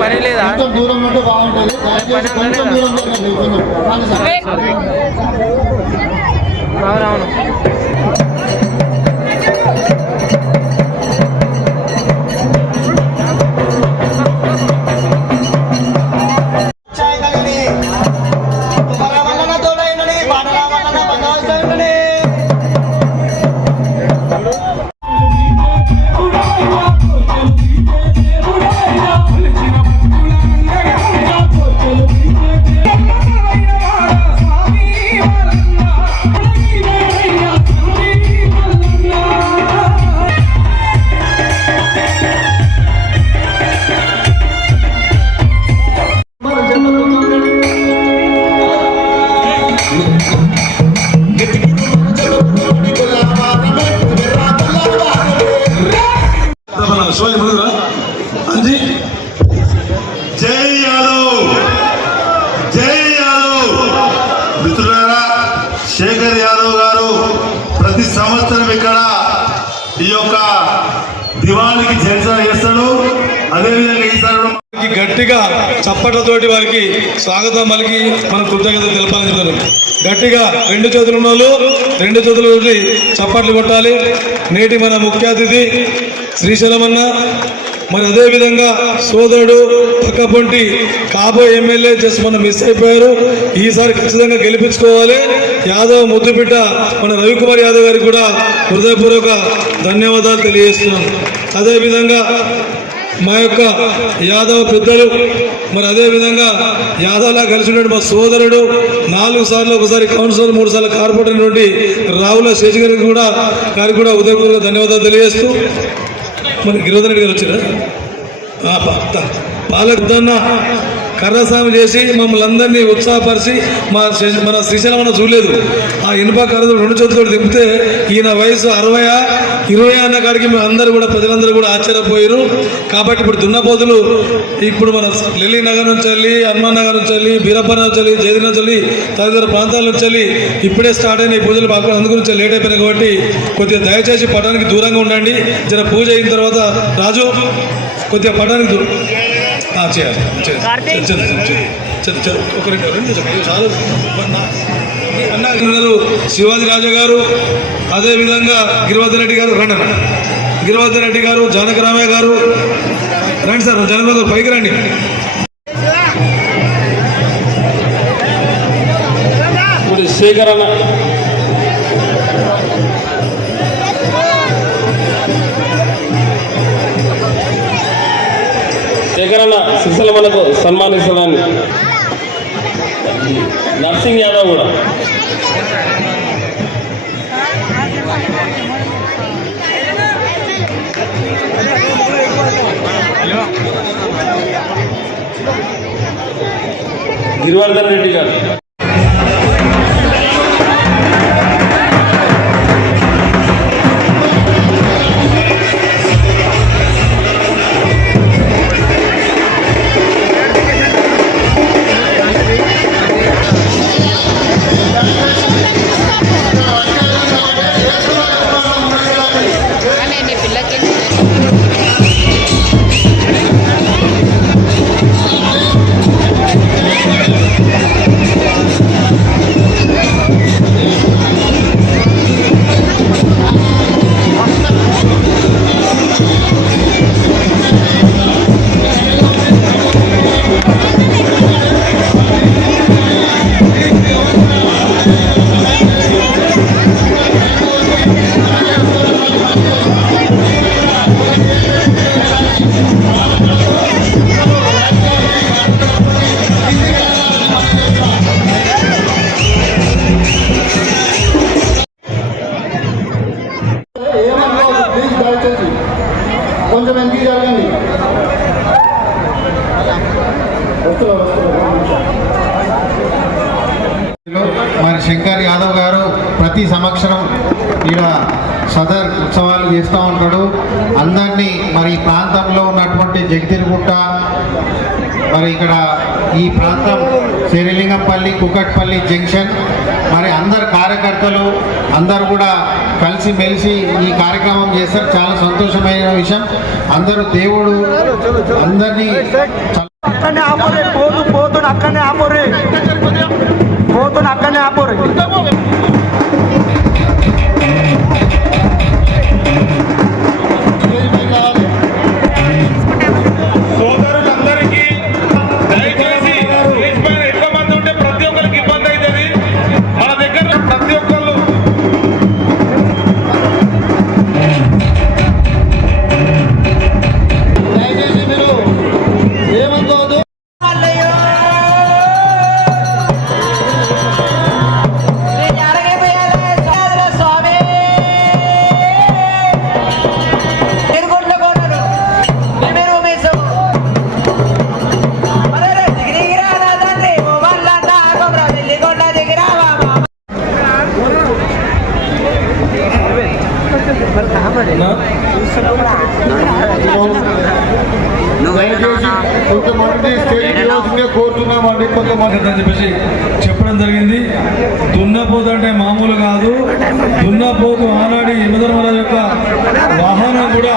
పని లేదా? దూరం ఉంటే బాగుంటుంది కొంచెం? దూరం. అవునవును శేఖర్ యాదవ్ గారు ప్రతి సంవత్సరం ఇక్కడ ఈ యొక్క దివాళికి చర్చ చేస్తాడు. అదేవిధంగా ఈసారి గట్టిగా చప్పట్లతోటి వారికి స్వాగతం పలికి మనం కృతజ్ఞత తెలపాలని గట్టిగా రెండు చేతులు ఉన్న వాళ్ళు రెండు చేతులు చప్పట్లు కొట్టాలి. నేటి మన ముఖ్య అతిథి శ్రీశైలం అన్న మరి అదే విధంగా సోదరుడు పక్కపొంటి కాబోయే ఎమ్మెల్యే జస్ట్ మనం మిస్ అయిపోయారు. ఈసారి ఖచ్చితంగా గెలిపించుకోవాలి. యాదవ్ ముద్దుబిడ్డ మన రవికుమార్ యాదవ్ గారికి కూడా హృదయపూర్వక ధన్యవాదాలు తెలియజేస్తున్నాను. అదేవిధంగా మా యొక్క యాదవ్ పెద్దలు మరి అదేవిధంగా యాదవ్లా కలిసి మా సోదరుడు నాలుగు సార్లు ఒకసారి కౌన్సిలర్ మూడు సార్లు కార్పొరేటర్ నుండి రావుల శేష్ గారికి కూడా గారికి కూడా ఉదయపూర్వక ధన్యవాదాలు తెలియజేస్తూ మరి గిరివర్ధన్ గారు వచ్చారా? ఆ, పా- చేసి మమ్మల్ని అందరినీ ఉత్సాహపరిచి మా మన శ్రీశైలం అన్న చూడలేదు. ఆ ఇనుప కర్రలు రెండు చేతులతో దింపితే ఈయన వయసు అరవై ఇరవై అన్న కాడికి మేము అందరూ కూడా ప్రజలందరూ కూడా ఆశ్చర్యపోయారు. కాబట్టి ఇప్పుడు దున్నపోతులు ఇప్పుడు మన ఢిల్లీ నగర్ నుంచి వెళ్ళి హనుమాన్ నగర్ నుంచి వెళ్ళి బీరప్ప నుంచి వెళ్ళి జయదిన నుంచి వెళ్ళి తదితర ప్రాంతాల నుంచి వెళ్ళి ఇప్పుడే స్టార్ట్ అయిన ఈ పూజలు. బాగా అందుగురించి లేట్ అయిపోయినాయి కాబట్టి కొద్దిగా దయచేసి పటానికి దూరంగా ఉండండి. జర పూజ అయిన తర్వాత రాజు కొద్దిగా పటానికి దూరం. చేయాలి చలో. ఒక రెండు. చాలు అన్న అన్న గారు శివాజీ రాజా గారు అదే విధంగా గిరివర్ధన్ రెడ్డి గారు రండి. గిరివర్ధన్ రెడ్డి గారు జానకరామయ్య గారు రండి సార్ జానకరామ పైకి రండి ఇప్పుడు శేఖరణ శేఖరణ మనకు నర్సింగ్ యాదవ్ కూడా. గిరివర్ధన్ రెడ్డి గారు. గారు ప్రతి సంవత్సరం ఈడ సదర్ ఉత్సవాలు చేస్తూ ఉంటాడు. అందరినీ మరి ఈ ప్రాంతంలో ఉన్నటువంటి జగతిరిగుట్ట మరి ఇక్కడ ఈ ప్రాంతం శ్రీలింగంపల్లి కుకట్పల్లి జంక్షన్ మరి అందరు కార్యకర్తలు అందరు కూడా కలిసి మెలిసి ఈ కార్యక్రమం చేస్తారు. చాలా సంతోషమైన విషయం. అందరూ దేవుడు అందరినీ అక్కడనే ఆపురే పోతు పోతుని అక్కడనే ఆపురే పోతుని అక్కడనే ఆపురే సోదరులందరికీ ఇవ్వాల్సిందే కోరుతున్నామండి కొంతమంది అని చెప్పేసి చెప్పడం జరిగింది. దున్నపోతు అంటే మామూలు కాదు. దున్నపోతు ఆనాడి యమధర్మరాజు యొక్క వాహనం కూడా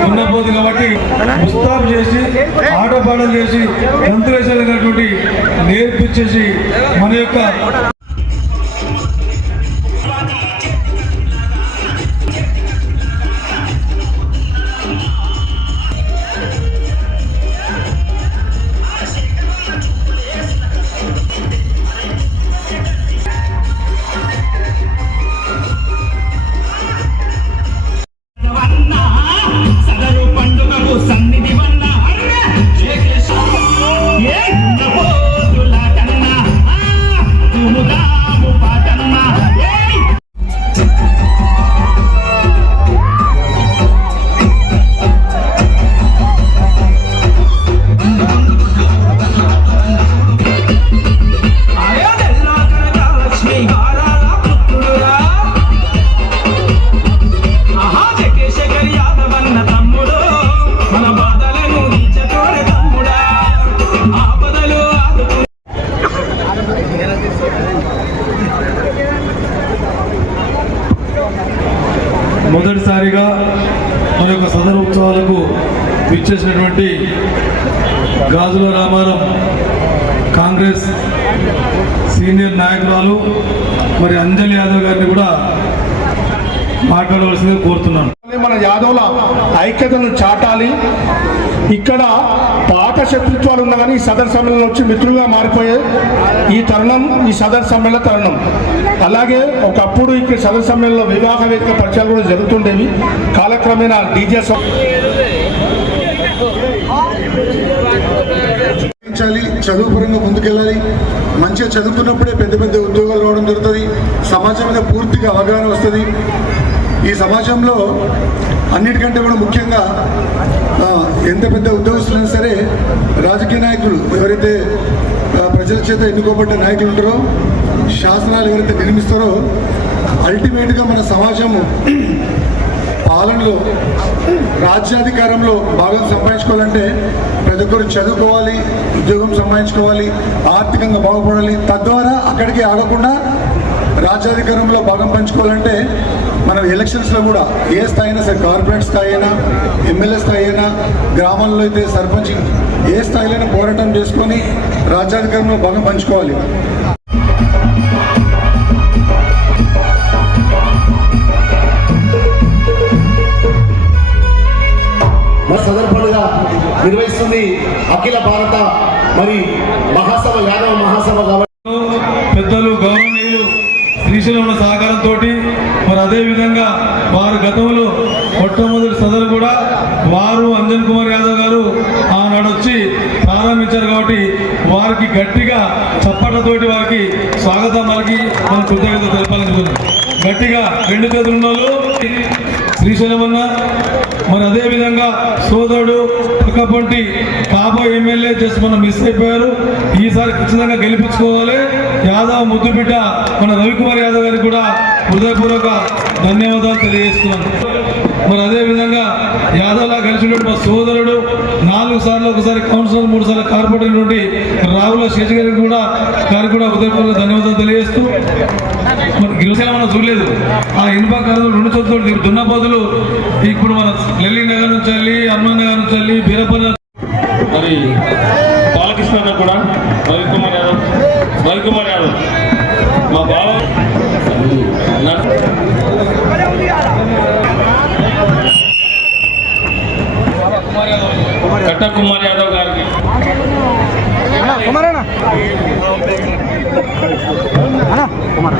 దున్నపోతు కాబట్టి ముస్తాబు చేసి ఆటపాటలు చేసి తంత్రేశ్వరైనటువంటి నేర్పించేసి మన యొక్క సదరు విచ్చేసినటువంటి గాజుల రామారం కాంగ్రెస్ సీనియర్ నాయకురాలు మరి అంజలి యాదవ్ గారిని కూడా మాట్లాడవలసింది కోరుతున్నాను. మన యాదవ్ల ఐక్యతను చాటాలి. ఇక్కడ పాత శత్రుత్వాలు ఉన్నా కానీ ఈ సదర్ సమ్మేళనం వచ్చి మిత్రులుగా మారిపోయే ఈ తరుణం ఈ సదర్ సమ్మేళన తరుణం. అలాగే ఒకప్పుడు ఇక్కడ సదర్ సమ్మేళనంలో వివాహ వేదిక పరిచయాలు కూడా జరుగుతుండేవి. కాలక్రమేణా డీజే చదువు పరంగా ముందుకెళ్ళాలి. మంచిగా చదువుకున్నప్పుడే పెద్ద పెద్ద ఉద్యోగాలు రావడం జరుగుతుంది. సమాజం మీద పూర్తిగా అవగాహన వస్తుంది. ఈ సమాజంలో అన్నిటికంటే కూడా ముఖ్యంగా ఎంత పెద్ద ఉద్యోగస్తులైనా సరే రాజకీయ నాయకులు ఎవరైతే ప్రజల చేత ఎన్నుకోబడ్డ నాయకులు ఉంటారో శాసనాలు ఎవరైతే నిర్మిస్తారో అల్టిమేట్గా మన సమాజము పాలనలో రాజ్యాధికారంలో భాగం సంపాదించుకోవాలంటే ప్రతి ఒక్కరు చదువుకోవాలి ఉద్యోగం సంపాదించుకోవాలి ఆర్థికంగా బాగుపడాలి. తద్వారా అక్కడికి ఆగకుండా రాజ్యాధికారంలో భాగం పంచుకోవాలంటే మనం ఎలక్షన్స్లో కూడా ఏ స్థాయి అయినా సరే కార్పొరేట్ స్థాయి అయినా ఎమ్మెల్యే స్థాయి అయినా గ్రామాల్లో అయితే సర్పంచ్ ఏ స్థాయిలో పోరాటం చేసుకొని రాజ్యాధికారంలో భాగం పంచుకోవాలి. మన నిర్వహిస్తుంది అఖిల భారత మరి మహాసభ యాదవ మహాసభ వచ్చారు కాబట్టి వారికి గట్టిగా చప్పట్లతోటి వారికి స్వాగతం మనకి మన కృతజ్ఞత తెలపాలనుకుంటున్నాం. గట్టిగా రెండు చేతులు ఉన్న వాళ్ళు మరి అదేవిధంగా సోదరుడు పక్కపంటి కాబో ఎమ్మెల్యే చేసి మనం మిస్ అయిపోయారు. ఈసారి ఖచ్చితంగా గెలిపించుకోవాలి. యాదవ్ ముద్దు బిడ్డ మన రవికుమార్ యాదవ్ గారికి కూడా హృదయపూర్వక ధన్యవాదాలు తెలియజేస్తున్నాను. మరి అదేవిధంగా యాదవ్లా కలిసినటువంటి మా సోదరుడు నాలుగు సార్లు ఒకసారి కౌన్సిలర్ మూడు సార్లు కార్పొరేటర్ నుండి రావుల శేషి గారికి కూడా గారికి కూడా హృదయపూర్వక ధన్యవాదాలు తెలియజేస్తూ మరి గిరిశైలం మనం చూడలేదు. ఆ ఇనుప కథలు రెండు చోట్ల బదులు ఇప్పుడు మన నెల్లి నగర్ నుంచి వెళ్ళి హనుమాన్ నగర్ నుంచి వెళ్ళి బీరపల్లి మరి బాలకృష్ణ కూడా రవికుమార్ యాదవ్ రవికుమార్ యాదవ్. కుమార్ యాదవ్ గారికి. కుమారేనా అన్నా. కుమార్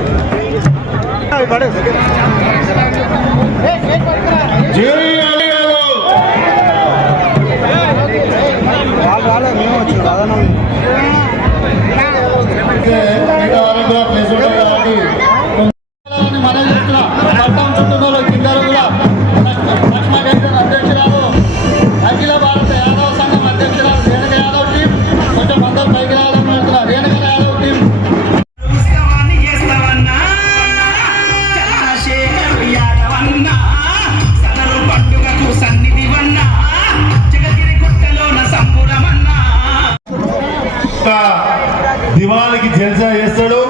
దివాళికి జల్సా చేస్తాడు.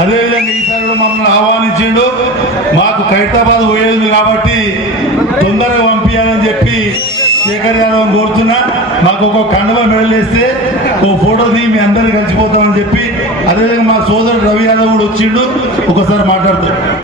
అదేవిధంగా ఈసారి కూడా మమ్మల్ని ఆహ్వానించిండు. మాకు ఖైరతాబాద్ పోయేది కాబట్టి తొందరగా పంపించాలని చెప్పి శేఖర్ యాదవ్ కోరుతున్నా. మాకు ఒక కండువ మెడల్ వేస్తే ఓ ఫోటో దిగి మీ అందరు కలిసిపోతామని చెప్పి అదేవిధంగా మా సోదరుడు రవి యాదవ్ కూడా వచ్చిండు. ఒకసారి మాట్లాడుతాడు